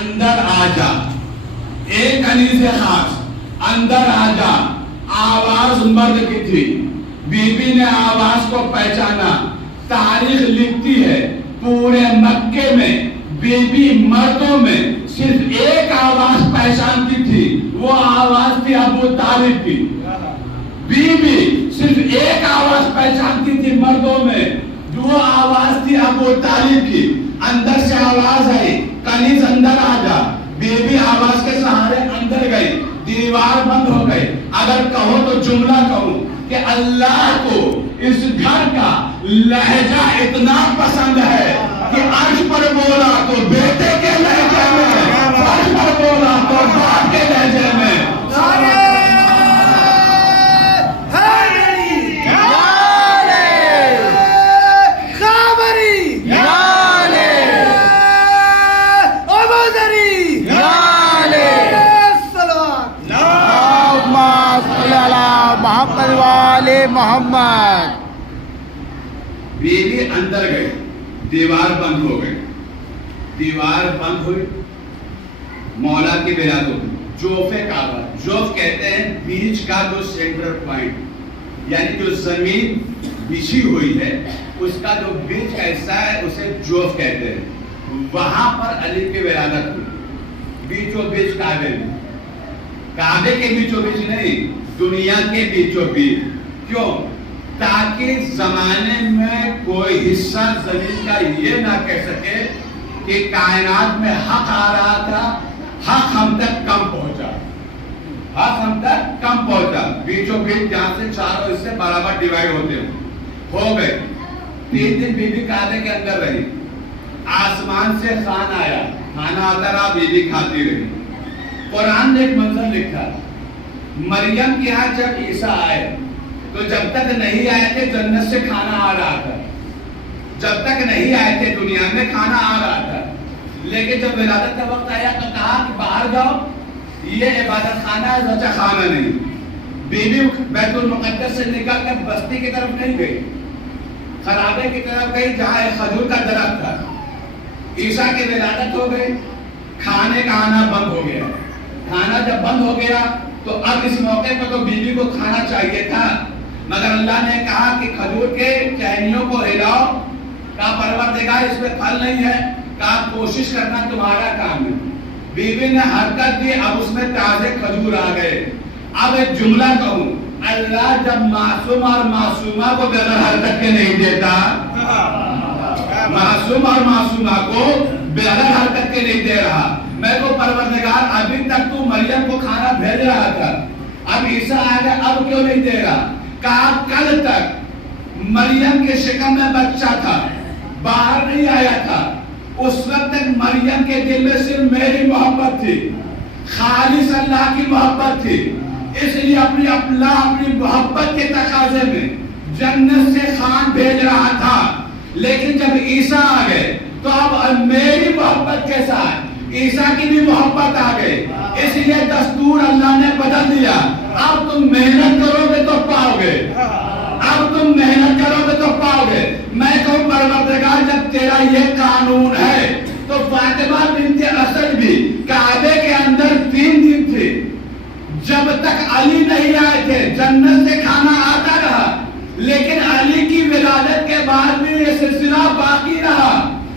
اندر آ جا، ایک کنیز خاص اندر آ جا. آواز مرد کی تھی، بی بی نے آواز کو پہچانا. تاریخ لکھتی ہے پورے مکے میں بی بی مردوں میں صرف ایک آواز پہچانتی تھی، وہ آواز تھی ابو طالب کی. بی بی صرف ایک آواز پہچانتی تھی مردوں میں، وہ آواز تھی ابو طالب کی. اندر سے آواز آئی، کنیز اندر آ جا. بی بی آواز کے سہارے اندر گئی، دیوار بند ہو گئی. اگر کہو تو جملہ کہوں کہ اللہ کو اس گھر کا لہجہ اتنا پسند ہے کہ عرش پر بولا تو بیٹے کے لہجے میں، فرش پر بولا تو باپ کے لہجے میں. محمد. بیوی اندر گئی، دیوار بند ہو گئی. دیوار بند ہوئی، مولا کی ولادت ہوئی. جوف کعبہ، جوف کہتے ہیں بیچ کا جو سینٹر پوائنٹ، یعنی جو زمین بچھی ہوئی ہے اس کا جو بیچ کا حصہ ہے اسے جوف کہتے ہیں. وہاں پر علی کی ولادت ہوئی. بیچو بیچ کعبے میں، کعبے کے بیچو بیچ نہیں، دنیا کے بیچو بیچ. کیوں؟ تاکہ زمانے میں کوئی حصہ زمین کا یہ نہ کہہ سکے کہ کائنات میں حق آ رہا تھا، حق ہم تک کم پہنچا، حق ہم تک کم پہنچا. بیچو بیچ جہاں سے چاروں حصے برابر ڈیوائیڈ ہوتے ہو گئے. 3 دن بی بی کعبے کے اندر رہی. آسمان سے خان آیا، کھانا آتا رہا، بی بی کھاتی رہی. قرآن نے ایک منظر لکھا، مریم کے ہاں جب عیسیٰ آئے تو جب تک نہیں آئے تھے جنت سے کھانا آ رہا تھا، جب تک نہیں آئے تھے دنیا میں کھانا آ رہا تھا. لیکن جب ولادت کا وقت آیا تو کہا کہ باہر جاؤ، یہ عبادت خانہ ہے، رچا خانہ نہیں. بی بی بیت المقدس سے نکل کر بستی کی طرف نہیں گئی، خرابے کی طرف گئی جہاں ایک کھجور کا درخت تھا. عیسیٰ کی ولادت ہو گئی، کھانے کا آنا بند ہو گیا. کھانا جب بند ہو گیا تو اب اس موقع پر تو بیوی کو کھانا چاہیے تھا، مگر اللہ نے کہا کہ کھجور کے ٹہنیوں کو ہلاؤ. کہا پروردگار اس میں پھل نہیں ہے، کہا کوشش کرنا تمہارا کام ہے. بیوی نے حرکت دی، اب اس میں تازے کھجور آ گئے. اب ایک جملہ کہوں، اللہ جب معصوم اور معصومہ کو بغیر حرکت کے نہیں دیتا، معصوم اور معصومہ کو بغیر حرکت کے نہیں دے رہا. میں تو پروردگار ابھی تک تو مریم کو کھانا بھیج رہا تھا، اب عیسیٰ آ گیا، اب کیوں نہیں دے رہا؟ کہا کل تک مریم کے شکم میں بچہ تھا، باہر نہیں آیا تھا. اس وقت تک مریم کے دل میں صرف میری محبت تھی، خالص اللہ کی محبت تھی. اس لیے اپنی محبت کے تقاضے میں جنت سے خان بھیج رہا تھا. لیکن جب عیسیٰ آ گئے تو اب میری محبت کے ساتھ عیسیٰ کی بھی محبت آ گئی. اس لیے دستور اللہ نے بدل دیا. اب تم محنت کرو گے تو پاؤ گے، اب تم محنت کرو گے تو پاؤ گے. میں کہوں پروردگار جب تیرا یہ قانون ہے تو فاطمہ بنت اسد بھی کعبے کے اندر 3 دن تھی. جب تک علی نہیں آئے تھے جنت سے کھانا آتا رہا، لیکن علی کی ولادت کے بعد بھی یہ سلسلہ باقی رہا،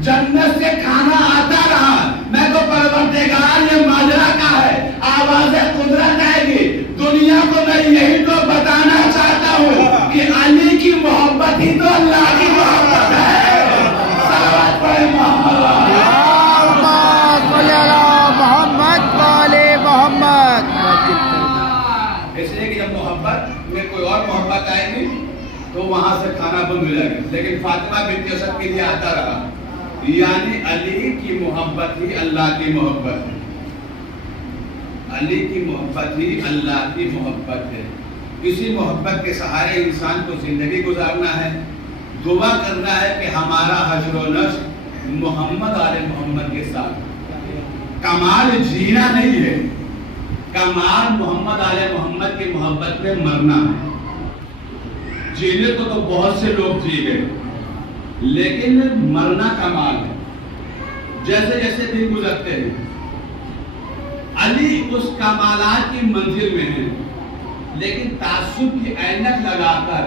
جنت سے کھانا آتا رہا. میں تو پروردگار یہ ماجرا کا ہے، آواز قدرت آئے گی. دنیا کو میں یہی تو بتانا چاہتا ہوں کہ علی کی محبت ہی تو اللہ کی محبت ہے. صلوات پڑھیں محمد محمد. اس لیے کہ جب محبت میں کوئی اور محبت آئے گی تو وہاں سے کھانا بند ہو جائے گا. لیکن فاطمہ بنت اسد کے لیے آتا رہا. یعنی علی کی محبت ہی اللہ کی محبت ہے، علی کی محبت ہی اللہ کی محبت ہے. اسی محبت کے سہارے انسان کو زندگی گزارنا ہے. دعا کرنا ہے کہ ہمارا حشر و نشر محمد آل محمد کے ساتھ. کمال جینا نہیں ہے، کمال محمد آل محمد کی محبت میں مرنا ہے. جینے کو تو بہت سے لوگ جی گئے، لیکن مرنا کمال ہے. جیسے جیسے دن گزرتے ہیں علی اس کمالات کی منزل میں ہیں، لیکن تعصب کی اینک لگا کر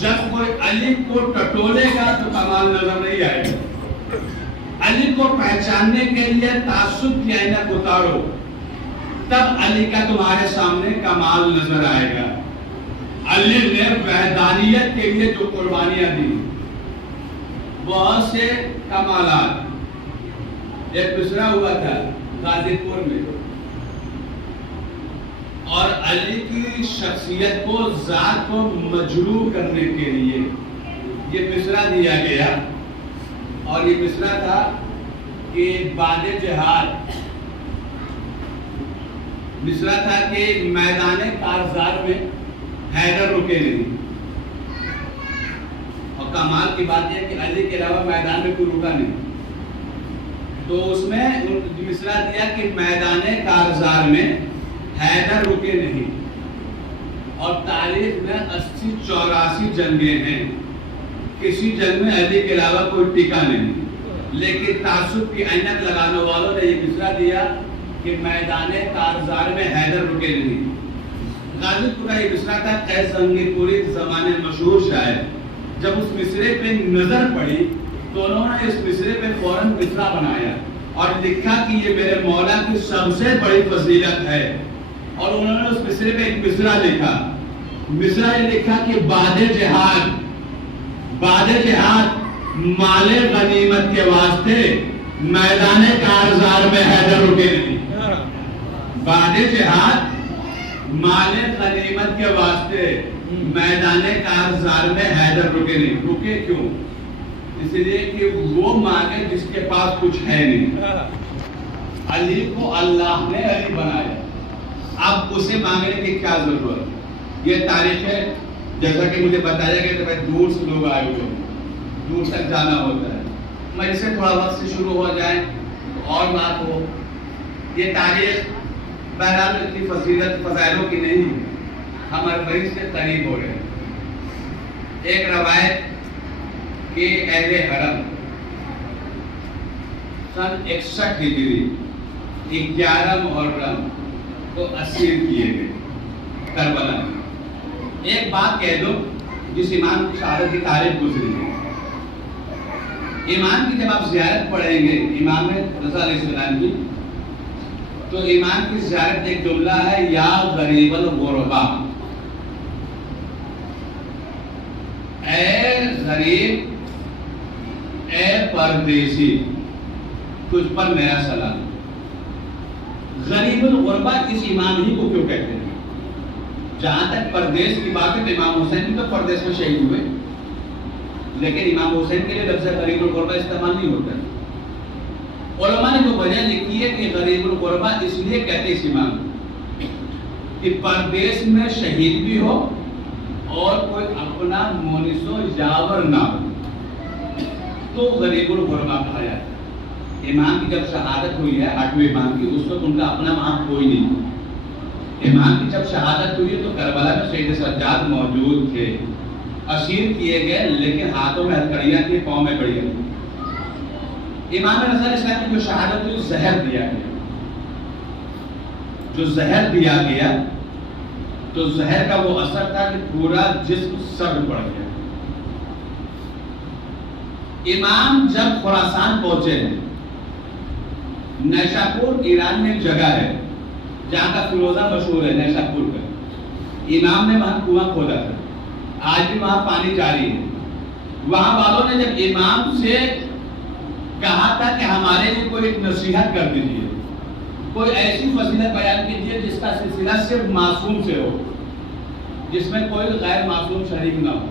جب کوئی علی کو ٹٹولے گا تو کمال نظر نہیں آئے گا۔ علی کو پہچاننے کے لیے تعصب کی اینک اتارو، تب علی کا تمہارے سامنے کمال نظر آئے گا۔ علی نے وحدانیت کے لیے جو قربانیاں دی، بہت سے کمالات، ایک مصرع ہوا تھا غازی پور میں، اور علی کی شخصیت کو، ذات کو مجروح کرنے کے لیے یہ مصرع دیا گیا، اور یہ مصرع تھا کہ بعد جہاد، مصرع تھا کہ میدان کارزار میں حیدر رکے نہیں، اور کمال کی بات یہ کہ علی کے علاوہ میدان میں کوئی رکا نہیں، تو اس میں مصرع دیا کہ میدان کارزار میں حیدر رکے نہیں، اور تاریخ میں 80-84 جنگیں ہیں، کسی جنگ میں علی کے علاوہ کوئی ٹکا نہیں، لیکن تعصب کی اینک لگانے والوں نے یہ مصرع دیا کہ میدان کارزار میں حیدر رکے نہیں۔ غازی پور کا یہ مصرع تھا، قیس زنگی پوری زمانے مشہور شاعر، جب اس مصرے پہ نظر پڑی تو انہوں نے اس مصرے پہ فوراً مصرع بنایا اور لکھا کہ یہ میرے مولا کی سب سے بڑی فضیلت ہے، اور انہوں نے اس مصرے پہ ایک مصرع لکھا، مصرع یہ لکھا کہ بعد جہاد مال غنیمت کے واسطے میدان کارزار میں حیدر رکے نہیں، بعد جہاد مال غنیمت کے واسطے میدان کارزار میں حیدر رکے نہیں۔ رکے کیوں؟ اس لیے کہ وہ مانگے جس کے پاس کچھ ہے نہیں۔ علی کو اللہ نے علی بنایا، اب اسے مانگنے کی کیا ضرورت؟ یہ تاریخ ہے، جیسا کہ مجھے بتایا گیا کہ بھائی دور سے لوگ آئے ہوئے، دور تک جانا ہوتا ہے، میں اسے تھوڑا وقت سے شروع ہو جائے تو اور بات ہو۔ یہ تاریخ بہرحال اتنی فضائلوں کی نہیں، ہم عربی سے قریب ہو رہے ہیں۔ ایک روایت کہ اہل حرم سن 61 ہجری 11 محرم کو اسیر کیے گئے کربلا میں۔ ایک بات کہہ دو، جس امام کی شہادت کی تاریخ گزری ہے، امام کی جب آپ زیارت پڑھیں گے امام رضا علیہ السلام کی، تو امام کی زیارت ایک جملہ ہے، یا غریب الغربا، اے غریب، اے پردیسی، تجھ پر میرا سلام۔ غریب الغربا اس امام ہی کو کیوں کہتے ہیں؟ جہاں تک پردیس کی بات ہے تو امام حسین بھی تو پردیس میں شہید ہوئے، لیکن امام حسین کے لیے لفظ غریب الغربا استعمال نہیں ہوتا۔ علماء نے جو وجہ لکھی ہے کہ غریب الغربا اس لیے کہتے اس امام کہ پردیس میں شہید بھی ہو اور کوئی اپنا مونس و یاور نہ ہو تو غریب الغربا کہا جاتا ہے۔ امام کی جب شہادت ہوئی ہے، 8ویں امام کی، اس وقت ان کا اپنا وہاں کوئی نہیں تھا۔ امام کی جب شہادت ہوئی ہے تو کربلا میں سید سجاد موجود تھے، اسیر کیے گئے، لیکن ہاتھوں میں ہتھکڑیاں تھیں، پاؤں میں کڑیاں تھیں۔ امام رضا علیہ السلام کی جو شہادت ہوئی، زہر دیا گیا، جو زہر دیا گیا تو زہر کا وہ اثر تھا کہ پورا جسم سرد پڑ گیا۔ امام جب خراسان پہنچے ہیں، نیشاپور ایران میں ایک جگہ ہے جہاں کا فیروزہ مشہور ہے، نیشاپور کا، امام نے وہاں کنواں کھودا تھا، آج بھی وہاں پانی جاری ہے۔ وہاں والوں نے جب امام سے کہا تھا کہ ہمارے لیے کوئی ایک نصیحت کر دیجیے، کوئی ایسی فضیلت بیان کیجیے جس کا سلسلہ صرف معصوم سے ہو، جس میں کوئی غیر معصوم شریک نہ ہو،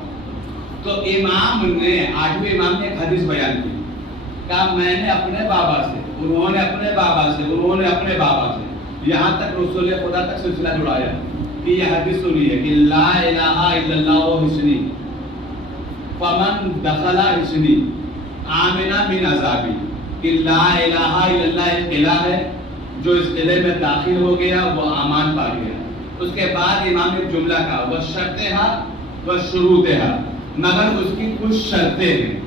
تو امام نے، 8ویں امام نے ایک حدیث بیان کی، کہا میں نے اپنے بابا سے، انہوں نے اپنے بابا سے، انہوں نے اپنے بابا سے، یہاں تک رسول خدا تک سلسلہ جڑایا کہ یہ حدیث سنی ہے کہ لا الہ الا اللہ حسنی فمن دخل حسنی آمنا من عذابی، کہ لا الہ الا اللہ ایک قلعہ ہے، جو اس قلعے میں داخل ہو گیا وہ امان پا گیا۔ اس کے بعد امام نے جملہ کہا، وَشَرْطِهَا وَشُرُوطِهَا، مگر اس کی کچھ شرطیں ہیں،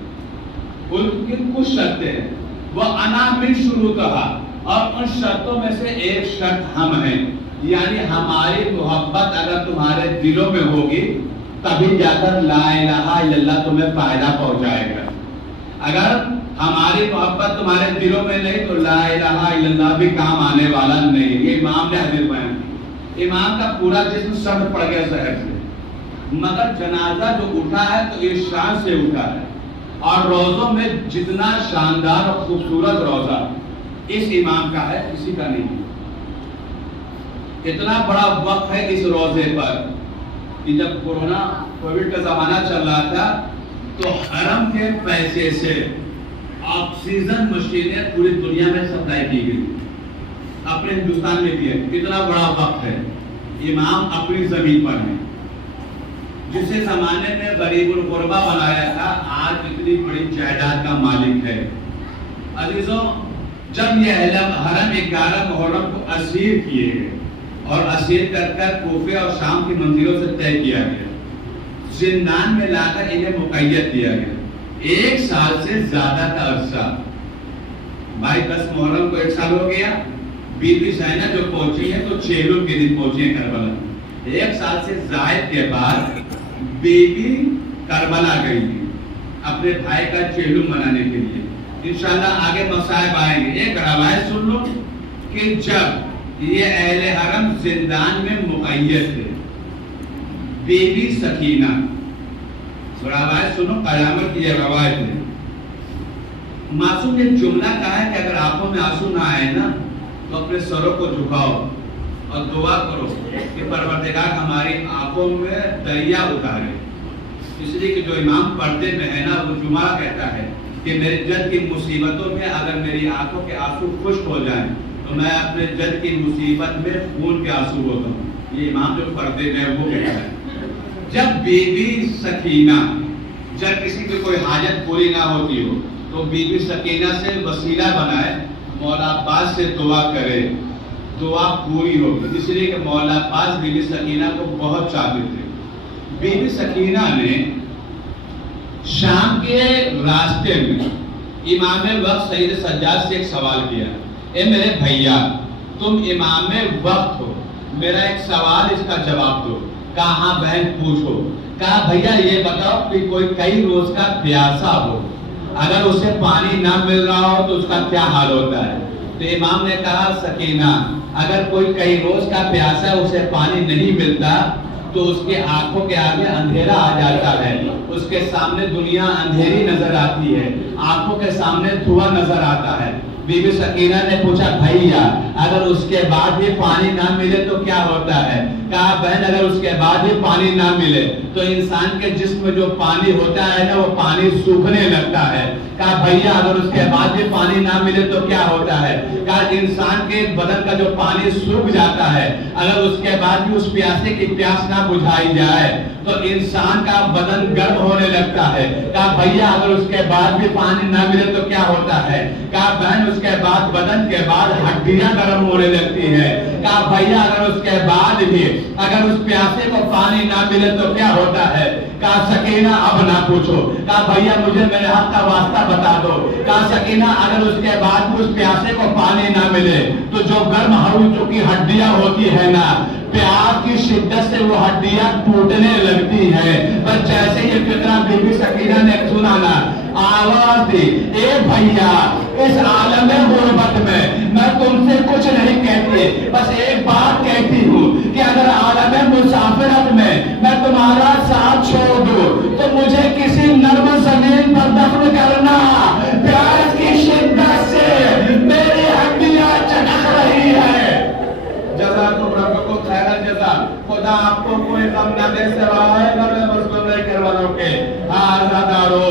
ان کی کچھ شرطیں ہیں، وَأَنَا مِن شُرُوطِهَا، اور ان شرطوں میں سے ایک شرط ہم ہیں، یعنی ہماری محبت اگر تمہارے دلوں میں ہوگی تبھی جا کر لا الہ الا اللہ تمہیں فائدہ پہنچائے گا۔ اگر ہماری محبت تمہارے دلوں میں نہیں تو لا الہ الا اللہ بھی کام آنے والا نہیں۔ یہ امام نے حدیث بیان کی، امام کا پورا جسم سب پڑ گیا زہر سے، مگر جنازہ جو اٹھا ہے تو اس شان سے اٹھا ہے۔ اور روزوں میں جتنا شاندار اور خوبصورت روزہ اس امام کا ہے کسی کا نہیں۔ اتنا بڑا وقت ہے اس روزے پر کہ جب کووڈ کا زمانہ چل رہا تھا تو حرم کے پیسے سے آکسیجن مشینیں پوری دنیا میں سپلائی کی گئی، اپنے ہندوستان میں بھی ہے۔ کتنا بڑا وقت ہے، امام اپنی زمین پر ہے۔ جسے زمانے میں غریب الغربا بنایا تھا آج اتنی بڑی جائیداد کا مالک ہے۔ عزیزوں، جب یہ حرم 11 محرم کو اسیر کیے گئے اور اسیر کر کر کوفے اور شام کی منزلوں سے طے کیا گیا، زندان میں لا کر انہیں مقید کیا گیا 1 سال سے زیادہ کا عرصہ۔ بھائی 10 محرم کو 1 سال ہو گیا، بی بی زینب جو پہنچی ہے تو چہلم کے دن پہنچی ہے کربلا۔ 1 سال سے زائد کے بعد بی بی کربلا گئی تھی اپنے بھائی کا چہلم منانے کے لیے۔ انشاءاللہ آگے مصائب آئیں گے۔ ایک روایت سن لو کہ جب یہ اہل حرم زندان میں مقید تھے، بی بی سکینہ، روایت سنو، قیامت کی یہ روایت ہے، معصوم نے جملہ کہا ہے کہ اگر آنکھوں میں آنسو نہ آئے نا تو اپنے سروں کو جھکاؤ اور دعا کرو کہ پروردگار ہماری آنکھوں میں دریا اتارے۔ اس لیے کہ جو امام پردے میں ہے نا وہ جمعہ کہتا ہے کہ میرے جد کی مصیبتوں میں اگر میری آنکھوں کے آنسو خشک ہو جائیں تو میں اپنے جد کی مصیبت میں خون کے آنسو ہوتا ہوں۔ یہ امام جو پردے میں وہ کہتا ہے۔ جب بی بی سکینہ، جب کسی کی کوئی حاجت پوری نہ ہوتی ہو تو بی بی سکینہ سے وسیلہ بنائے، مولا عباس سے دعا کرے، دعا پوری ہوگی۔ اس لیے کہ مولا عباس بی بی سکینہ کو بہت چاہتے تھے۔ بی بی سکینہ نے شام کے راستے میں امام وقت سید سجاد سے ایک سوال کیا، اے میرے بھیا تم امام وقت ہو، میرا ایک سوال اس کا جواب دو۔ کہا ہاں بہن پوچھو۔ کہا بھیا یہ بتاؤ کہ کوئی کئی روز کا پیاسا ہو، اگر اسے پانی نہ مل رہا ہو تو اس کا کیا حال ہوتا ہے؟ تو امام نے کہا سکینہ اگر کوئی کئی روز کا پیاسا ہے اسے پانی نہیں ملتا تو اس کے آنکھوں کے آگے اندھیرا آ جاتا ہے، اس کے سامنے دنیا اندھیری نظر آتی ہے، آنکھوں کے سامنے دھواں نظر آتا ہے۔ بی بی سکینہ نے پوچھا بھیا اگر اس کے بعد بھی پانی نہ ملے تو کیا ہوتا ہے؟ کہا بہن اگر اس کے بعد بھی پانی نہ ملے تو انسان کے جسم میں جو پانی ہوتا ہے نا وہ پانی سوکھنے لگتا ہے۔ کہا بھیا اگر اس کے بعد بھی پانی نہ ملے تو کیا ہوتا ہے؟ کہا انسان کے بدن کا جو پانی سوکھ جاتا ہے، اگر اس کے بعد بھی اس پیاسے کی پیاس نہ بجھائی جائے تو انسان کا بدن گرم ہونے لگتا ہے۔ کہا بھیا اگر اس کے بعد بھی پانی نہ ملے تو کیا ہوتا ہے؟ کہا بہن اس کے بعد بدن کے بعد ہڈیاں گرم ہونے لگتی ہے۔ کہا بھیا اگر اس کے بعد بھی اگر اس پیاسے کو پانی نہ ملے تو کیا ہوتا ہے؟ کہا سکینہ اب نہ پوچھو۔ کہا بھیا مجھے میرے حق کا واسطہ بتا دو۔ کہا سکینہ اگر اس کے بعد بھی اس پیاسے کو پانی نہ ملے تو جو گرم ہو چکی ہڈیاں ہوتی ہے نا، پیاس کی شدت سے وہ ہڈیاں ٹوٹنے لگتی ہیں۔ بس جیسے یہ فقرہ بی بی سکینہ نے سنا نا، آواز دی اے بھیا اس عالم غربت میں تم سے کچھ نہیں کہتی، بس ایک بات کہتی ہوں کہ اگر عالم مسافرت میں تمہارا ساتھ چھوڑ دوں تو مجھے کسی نرم زمین پر دفن کرنا۔ پیاس کی شدت سے میری ہڈیاں چٹک رہی ہے۔ جزاکم ربکم خیر الجزا۔ خدا آپ کو کوئی غم نہ دے سوائے غم مظلوم کربلا کے۔ آزادارو،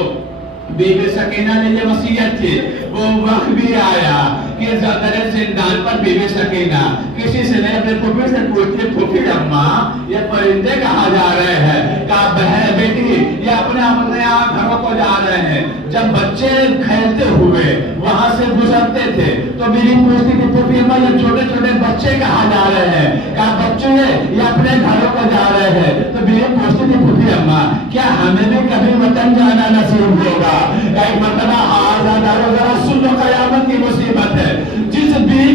بی بی سکینہ نے یہ وصیت کی، وہ وقت بھی آیا کہ در زندان پر بی بی سکینہ کسی سے نے اپنے پھوپھی سے پوچھتی پھوپھی اماں یہ پرندے کہاں جا رہے ہیں؟ کہا بہن بیٹی یہ اپنے گھروں کو جا رہے ہیں۔ جب بچے کھیلتے ہوئے وہاں سے گزرتے تھے تو میری پوچھتی تھی پھوپھی اماں یہ چھوٹے چھوٹے بچے کہاں جا رہے ہیں؟ کہا بچے یہ اپنے گھروں کو جا رہے ہیں۔ تو میری پوچھتی تھی پھوپھی اماں کیا ہمیں بھی کبھی وطن جانا نصیب ہوگا؟ ایک مرتبہ آزادارو ذرا سن لو قیامت کی مصیبت ہے، جس بیوی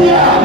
دیا